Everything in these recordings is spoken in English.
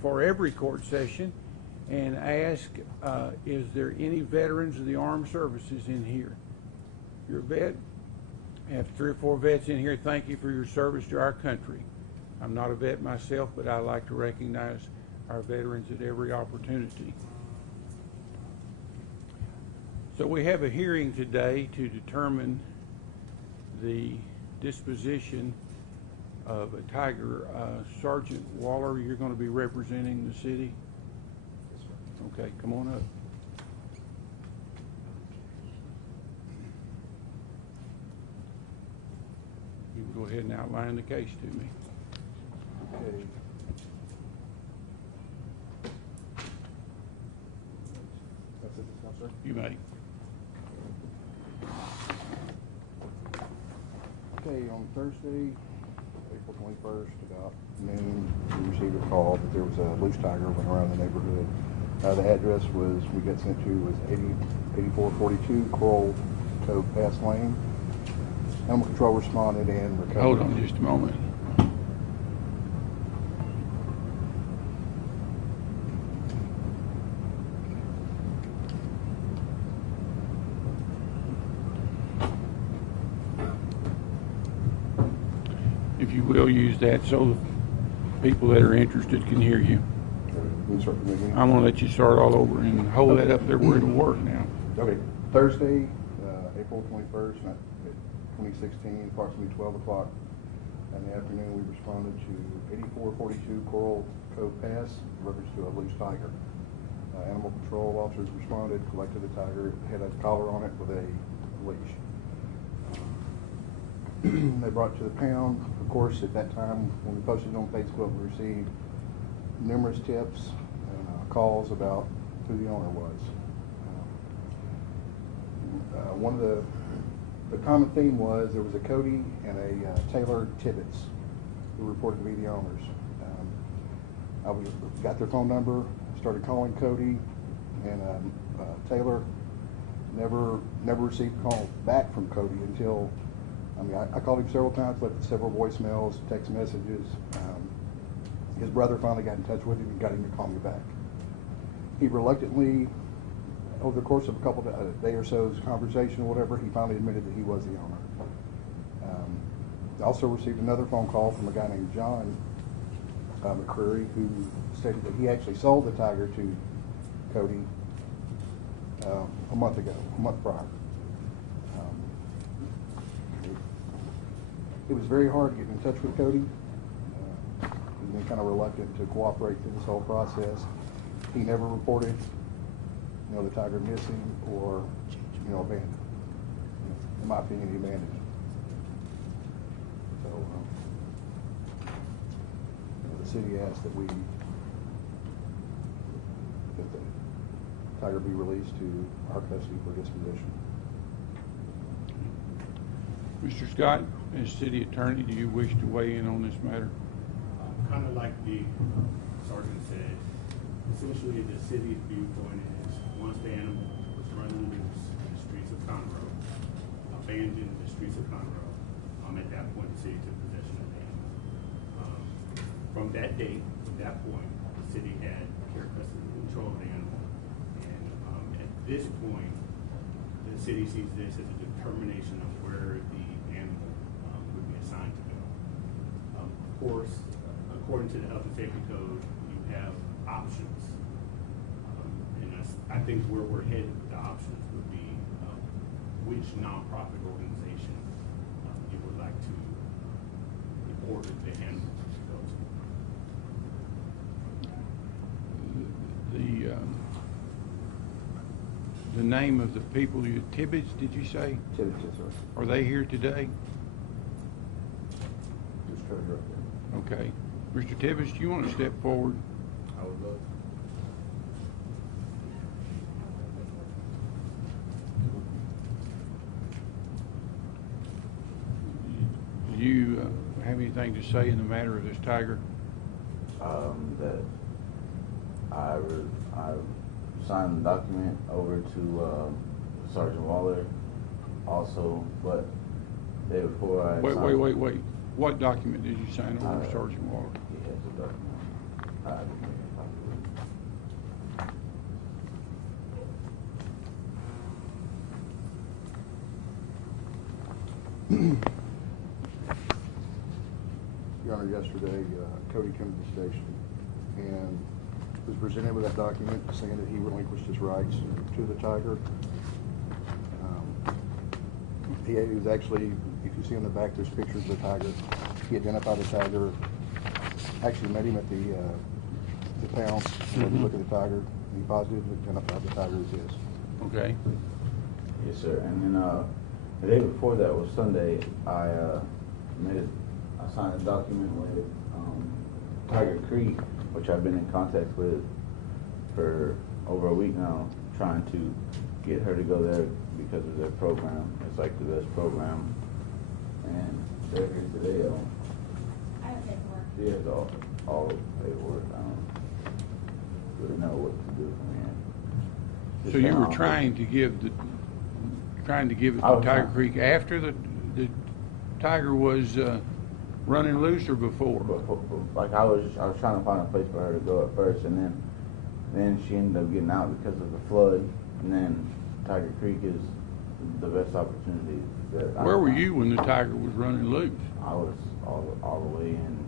for every court session and ask, is there any veterans of the armed services in here? You're a vet? I have 3 or 4 vets in here. Thank you for your service to our country. I'm not a vet myself, but I like to recognize our veterans at every opportunity. So we have a hearing today to determine the disposition of a tiger. Sergeant Waller, you're going to be representing the city? Yes, sir. Okay, come on up. You can go ahead and outline the case to me. Okay. That's it, sir. You may. Okay, on Thursday, April 21st, about noon, we received a call that there was a loose tiger went around the neighborhood. The address we got sent to was 8442 Coral Cove Pass Lane. Animal Control responded and recovered. Hold on just a moment. If you will, use that so the people that are interested can hear you. I'm going to let you start all over and hold that up there where it'll work now. Okay, Thursday, April 21st, 2016, approximately 12 o'clock in the afternoon, we responded to 8442 Coral Cove Pass in reference to a loose tiger. Animal control officers responded, collected the tiger, had a collar on it with a leash. They brought it to the pound. Of course, at that time, when we posted it on Facebook, we received numerous tips and calls about who the owner was. One of the common theme was there was a Cody and a Taylor Tibbetts who reported to be the owners. I got their phone number, started calling Cody, and Taylor never received a call back from Cody until, I called him several times, left several voicemails, text messages. His brother finally got in touch with him and got him to call me back. He reluctantly, over the course of a day or so's conversation or whatever, he finally admitted that he was the owner. I also received another phone call from a guy named John McCreary, who stated that he actually sold the tiger to Cody a month prior. It was very hard to get in touch with Cody. He's been kind of reluctant to cooperate through this whole process. He never reported, the tiger missing or, abandoned. In my opinion, he abandoned it. So, the city asked that the tiger be released to our custody for disposition. Mr. Scott, as city attorney, do you wish to weigh in on this matter? Kind of like the sergeant said, essentially the city's viewpoint is once the animal was run loose in the streets of Conroe, abandoned in the streets of Conroe, at that point the city took possession of the animal. From that date, from that point, the city had care, custody, and control of the animal. And at this point, the city sees this as a determination of where the animal would be assigned to go. Of course, according to the Health and Safety Code, you have options. And I think where we're headed with the options would be which nonprofit organization you would like to order the animal to go to. The name of the people, Tibbetts, did you say? Tibbetts, yes, sir. Are they here today? Just trying to right there. Okay. Mr. Tibbetts, do you want to step forward? I would love. Do you have anything to say in the matter of this tiger? That I signed the document over to Sergeant Waller also, but the day before I Wait. What document did you sign over to Sergeant Waller? He has a document. Your Honor, yesterday, Cody came to the station and was presented with that document saying that he relinquished his rights to the tiger. He was actually, if you see on the back, there's pictures of the tiger. He identified the tiger, actually met him at the pound, and had to look at the tiger. He positively identified the tiger as his. Okay. Yes, sir. And then the day before that was Sunday. I signed a document with Tiger Creek, which I've been in contact with for over a week now, trying to get her to go there because of their program. It's like the best program, and they're here today. I have paperwork. She has all the paperwork. I don't really know what to do from here. So you were trying to give it I to was Tiger trying. Creek after the tiger was running loose or before? Like I was trying to find a place for her to go at first, and then she ended up getting out because of the flood, and then Tiger Creek is the best opportunity that I Where were found. you when the tiger was running loose? I was all the way in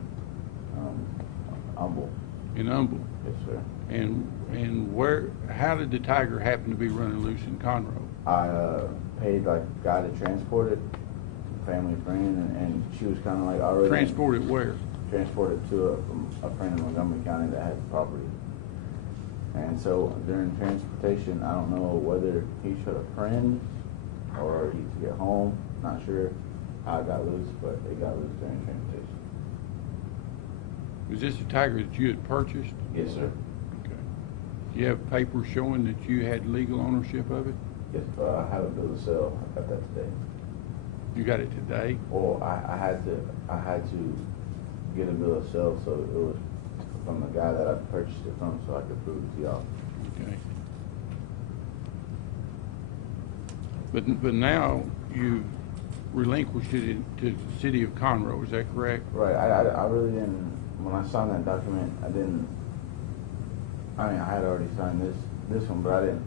Humble. In Humble? Yes, sir. And where? How did the tiger happen to be running loose in Conroe? I paid like a guy to transport it, family friend, and she was kind of like already Transported where? transported to a friend in Montgomery County that had the property. And so during transportation, I don't know whether he shot a friend or he to get home. Not sure how it got loose, but it got loose during transportation. Was this a tiger that you had purchased? Yes, sir. Okay. Do you have papers showing that you had legal ownership of it? Yes, I have a bill of sale. I got that today. You got it today? Well, I had to get a bill of sale, so it was from the guy that I purchased it from, so I could prove it to y'all. Okay. But now you relinquished it to the city of Conroe, is that correct? Right. I really didn't. When I signed that document, I didn't. I mean, I had already signed this one, but I didn't.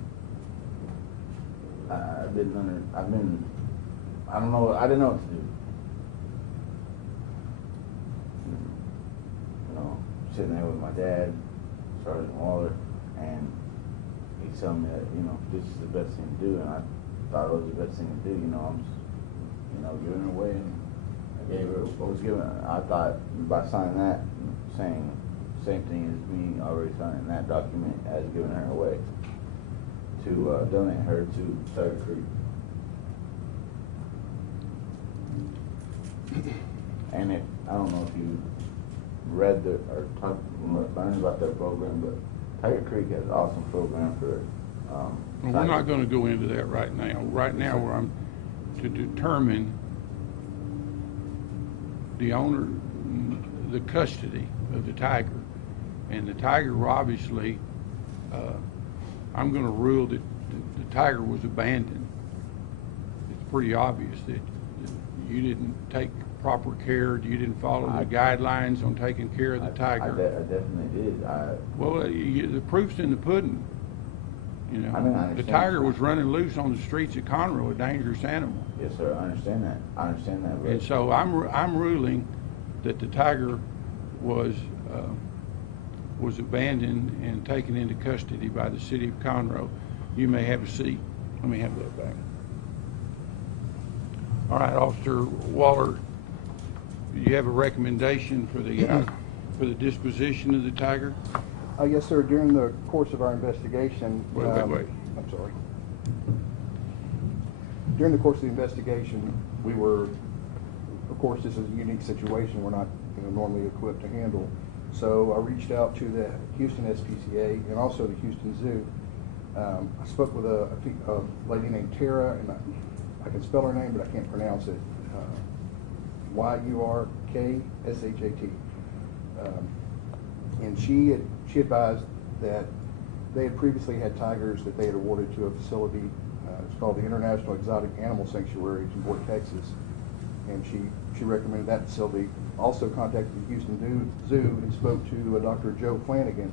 I didn't I don't know. I didn't know what to do. You know, sitting there with my dad, Sergeant Waller, and he's telling me that this is the best thing to do, and I thought it was the best thing to do. I'm just giving it away, and I gave her what was given. I thought by signing that, saying same thing as me already signing that document as giving her away to donate her to Tiger Creek. And I don't know if you read or learned about their program, but Tiger Creek has an awesome program for. Well, we're not going to go into that right now. Right now, where I'm to determine the owner, the custody of the tiger, and the tiger obviously. I'm going to rule that the tiger was abandoned. It's pretty obvious that you didn't take proper care. You didn't follow the guidelines on taking care of the tiger. I definitely did. Well, the proof's in the pudding. I mean, I The understand. tiger was running loose on the streets of Conroe, a dangerous animal. Yes, sir. I understand that. But And so I'm ruling that the tiger was abandoned and taken into custody by the city of Conroe. You may have a seat. Let me have that back. All right, Officer Waller, do you have a recommendation for the disposition of the tiger? Yes, sir. During the course of our investigation. Wait. I'm sorry. During the course of the investigation, we were, of course, this is a unique situation we're not normally equipped to handle. So I reached out to the Houston SPCA and also the Houston Zoo. I spoke with a lady named Tara, and I can spell her name, but I can't pronounce it. Yurkshat. And she advised that they had previously had tigers that they had awarded to a facility. It's called the International Exotic Animal Sanctuary in Fort Texas. And she recommended that facility. Also contacted the Houston Zoo and spoke to Dr. Joe Flanagan,